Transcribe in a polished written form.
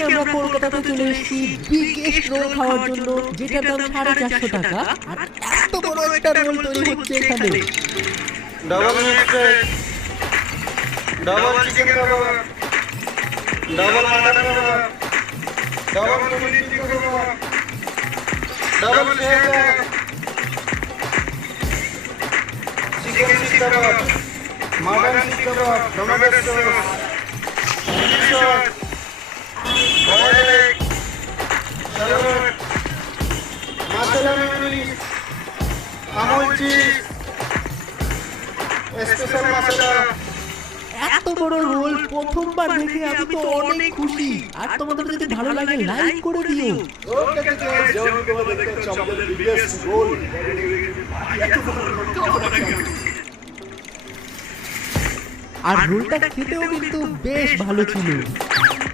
আজকে আমরা কলকাতাতে চলে এসেছি বিগেস্ট রোল খাওয়ার জন্য, যেটার দাম 450 টাকা। আর এত বড় একটা রোল তৈরি হচ্ছে এখানে। Double mixed, double chicken kebab, double mutton kebab, double paneer kebab, double shawarma, chicken seekh kebab, mutton seekh kebab, tomato sauce, chili sauce, boiled egg, salad, masala mayonnaise, Amul cheese, special masala. এত বড় রোল প্রথমবার দেখে আমি তো অনেক খুশি। আর তোমাদের যদি ভালো লাগে লাইক করে দিও। আর রোলটা খেতেও কিন্তু বেশ ভালো ছিল।